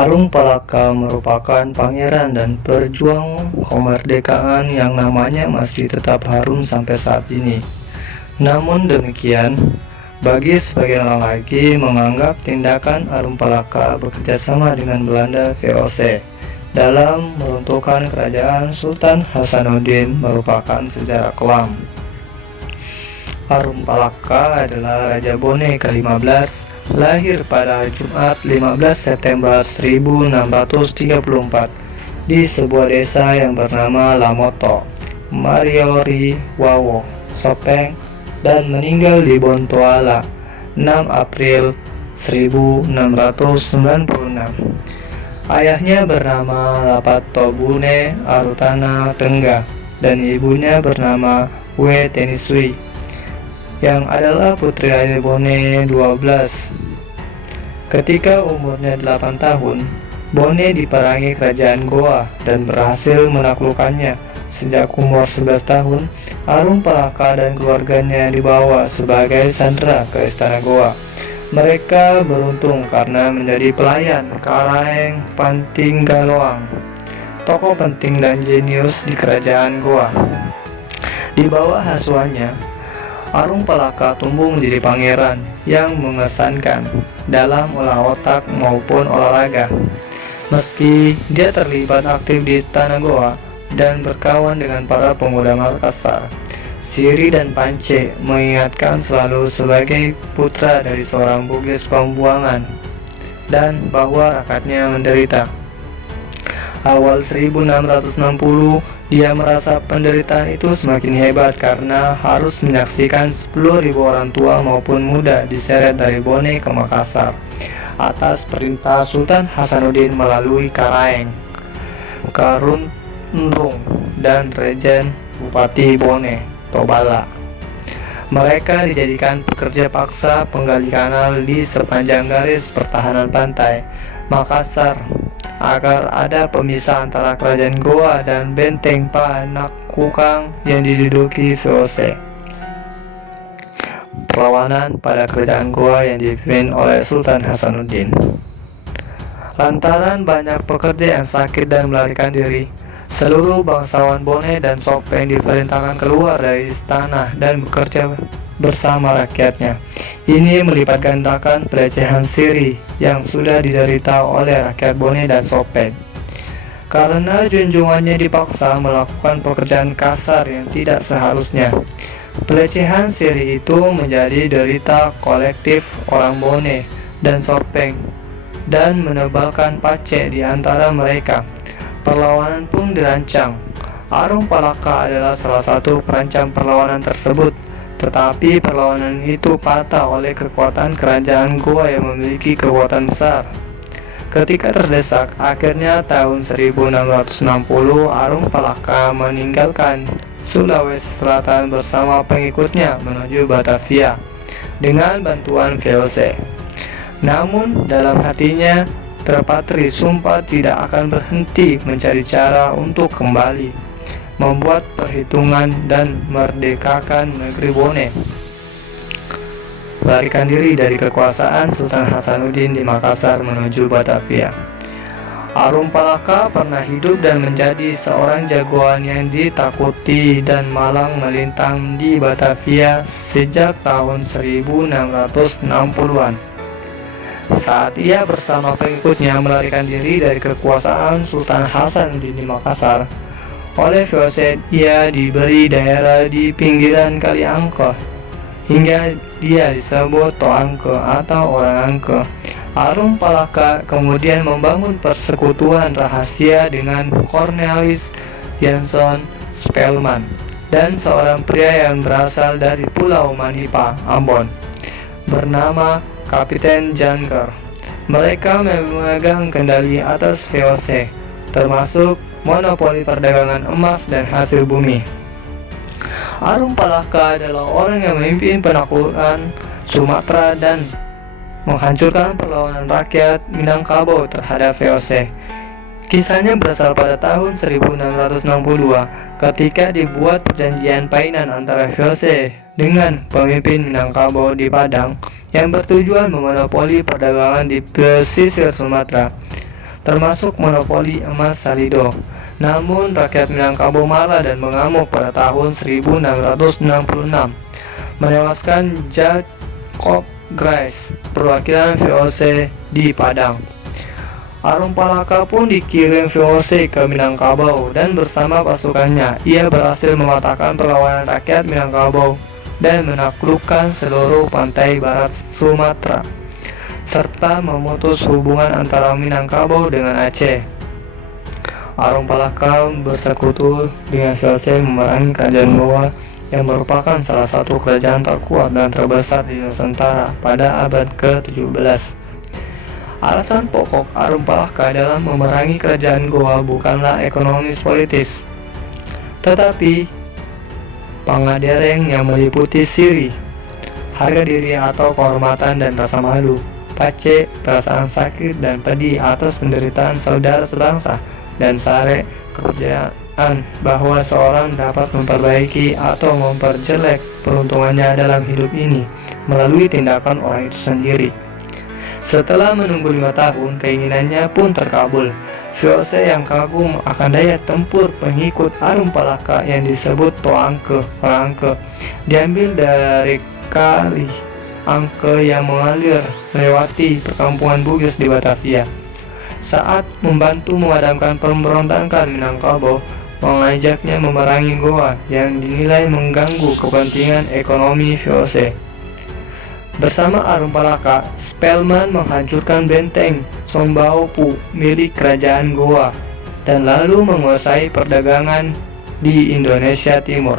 Arung Palaka merupakan pangeran dan pejuang kemerdekaan yang namanya masih tetap harum sampai saat ini. Namun demikian, bagi sebagian orang lagi menganggap tindakan Arung Palaka bekerjasama dengan Belanda VOC dalam meruntuhkan kerajaan Sultan Hasanuddin merupakan sejarah kelam. Arung Palaka adalah Raja Bone ke-15, lahir pada Jumat 15 September 1634 di sebuah desa yang bernama Lamoto, Mariori Wawo, Sopeng, dan meninggal di Bontoala 6 April 1696. Ayahnya bernama Lapatobune Arutana Tengga dan ibunya bernama We Tenisui, yang adalah putri Raja Bone 12. Ketika umurnya 8 tahun, Bone diperangi kerajaan Goa dan berhasil menaklukkannya. Sejak umur 11 tahun, Arung Palaka dan keluarganya dibawa sebagai sandera ke istana Goa. Mereka beruntung karena menjadi pelayan Karaeng Pantinggaloang, tokoh penting dan jenius di kerajaan Goa. Di bawah asuhannya, Arung Palaka tumbuh menjadi pangeran yang mengesankan dalam olah otak maupun olahraga. Meski dia terlibat aktif di istana Goa dan berkawan dengan para pemuda Makassar, Siri dan Pance mengingatkan selalu sebagai putra dari seorang Bugis pembuangan dan bahwa rakyatnya menderita. Awal 1660, dia merasa penderitaan itu semakin hebat karena harus menyaksikan 10.000 orang tua maupun muda diseret dari Bone ke Makassar atas perintah Sultan Hasanuddin melalui Karaeng, Karundung, dan Rejen Bupati Bone, Tobala. Mereka dijadikan pekerja paksa penggali kanal di sepanjang garis pertahanan pantai Makassar agar ada pemisah antara kerajaan Goa dan benteng Panakukang yang diduduki VOC. Perlawanan pada kerajaan Goa yang dipimpin oleh Sultan Hasanuddin. Lantaran banyak pekerja yang sakit dan melarikan diri, seluruh bangsawan Bone dan Sopeng diperintahkan keluar dari istana dan bekerja bersama rakyatnya. Ini melipat gandakan pelecehan Siri yang sudah diderita oleh rakyat Bone dan Sopeng. Karena junjungannya dipaksa melakukan pekerjaan kasar yang tidak seharusnya, pelecehan Siri itu menjadi derita kolektif orang Bone dan Sopeng dan menebalkan pacek di antara mereka. Perlawanan pun dirancang. Arung Palaka adalah salah satu perancang perlawanan tersebut, tetapi perlawanan itu patah oleh kekuatan kerajaan Goa yang memiliki kekuatan besar. Ketika terdesak, akhirnya tahun 1660 Arung Palaka meninggalkan Sulawesi Selatan bersama pengikutnya menuju Batavia dengan bantuan VOC. Namun dalam hatinya terpatri sumpah tidak akan berhenti mencari cara untuk kembali membuat perhitungan dan merdekakan negeri Bone, melarikan diri dari kekuasaan Sultan Hasanuddin di Makassar menuju Batavia. Arung Palaka pernah hidup dan menjadi seorang jagoan yang ditakuti dan malang melintang di Batavia sejak tahun 1660-an. Saat ia bersama pengikutnya melarikan diri dari kekuasaan Sultan Hasanuddin di Makassar, oleh VOC ia diberi daerah di pinggiran Kali Angke hingga dia disebut Toangke atau orang Angke. Arung Palaka kemudian membangun persekutuan rahasia dengan Cornelis Janson Spelman dan seorang pria yang berasal dari Pulau Manipa, Ambon, bernama Kapiten Janker. Mereka memegang kendali atas VOC, termasuk monopoli perdagangan emas dan hasil bumi. Arung Palaka adalah orang yang memimpin penaklukan Sumatera dan menghancurkan perlawanan rakyat Minangkabau terhadap VOC. Kisahnya berasal pada tahun 1662 ketika dibuat perjanjian painan antara VOC dengan pemimpin Minangkabau di Padang yang bertujuan memonopoli perdagangan di pesisir Sumatera. termasuk monopoli emas Salido. Namun rakyat Minangkabau marah dan mengamuk pada tahun 1666, menewaskan Jacob Grice, perwakilan VOC di Padang. Arum Palaka pun dikirim VOC ke Minangkabau dan bersama pasukannya ia berhasil mematahkan perlawanan rakyat Minangkabau dan menaklukkan seluruh pantai barat Sumatera, serta memutus hubungan antara Minangkabau dengan Aceh. Arum Palaka bersekutu dengan VOC memerangi kerajaan Goa yang merupakan salah satu kerajaan terkuat dan terbesar di Nusantara pada abad ke-17. Alasan pokok Arum Palaka dalam memerangi kerajaan Goa bukanlah ekonomis politis, tetapi pangadereng yang meliputi siri, harga diri atau kehormatan dan rasa malu, pace, perasaan sakit dan pedih atas penderitaan saudara sebangsa, dan sare, kepercayaan bahwa seorang dapat memperbaiki atau memperjelek peruntungannya dalam hidup ini melalui tindakan orang itu sendiri. Setelah menunggu 5 tahun, keinginannya pun terkabul. VOC yang kagum akan daya tempur pengikut Arum Palaka yang disebut Toangke, Angke, diambil dari kali Angke yang mengalir melewati perkampungan Bugis di Batavia. Saat membantu memadamkan pemberontakan Minangkabau, mengajaknya memerangi Goa yang dinilai mengganggu kepentingan ekonomi VOC. Bersama Arum Palaka, Spelman menghancurkan benteng Sombaupu milik kerajaan Goa dan lalu menguasai perdagangan di Indonesia Timur,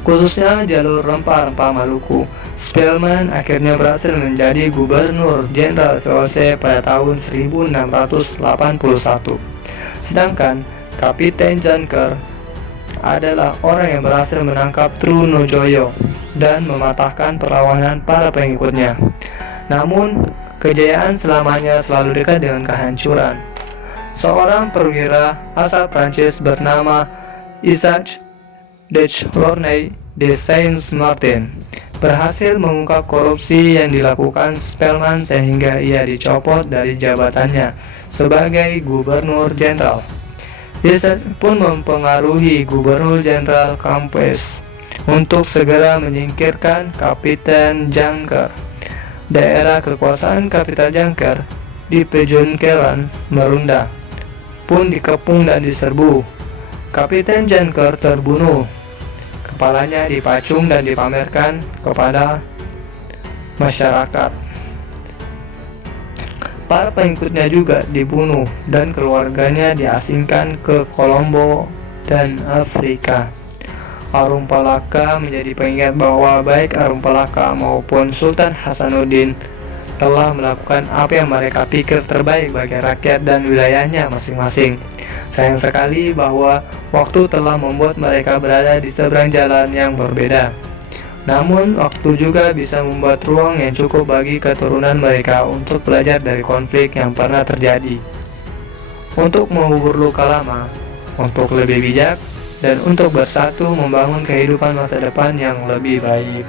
khususnya jalur rempah-rempah Maluku. Spelman akhirnya berhasil menjadi gubernur jenderal VOC pada tahun 1681. Sedangkan Kapiten Janker adalah orang yang berhasil menangkap Trunojoyo dan mematahkan perlawanan para pengikutnya. Namun, kejayaan selamanya selalu dekat dengan kehancuran. Seorang perwira asal Prancis bernama Isaac Dechornay de Saint-Martin berhasil mengungkap korupsi yang dilakukan Spelman sehingga ia dicopot dari jabatannya sebagai gubernur jenderal. Isaac pun mempengaruhi Gubernur Jenderal Campes untuk segera menyingkirkan Kapiten Janker. Daerah kekuasaan Kapiten Janker di Pejunkelan, Marunda pun dikepung dan diserbu. Kapiten Janker terbunuh, kepalanya dipacung dan dipamerkan kepada masyarakat. Para pengikutnya juga dibunuh dan keluarganya diasingkan ke Kolombo dan Afrika. Arum Palaka menjadi pengingat bahwa baik Arum Palaka maupun Sultan Hasanuddin telah melakukan apa yang mereka pikir terbaik bagi rakyat dan wilayahnya masing-masing. Sayang sekali bahwa waktu telah membuat mereka berada di seberang jalan yang berbeda. Namun, waktu juga bisa membuat ruang yang cukup bagi keturunan mereka untuk belajar dari konflik yang pernah terjadi, untuk mengubur luka lama, untuk lebih bijak, dan untuk bersatu membangun kehidupan masa depan yang lebih baik.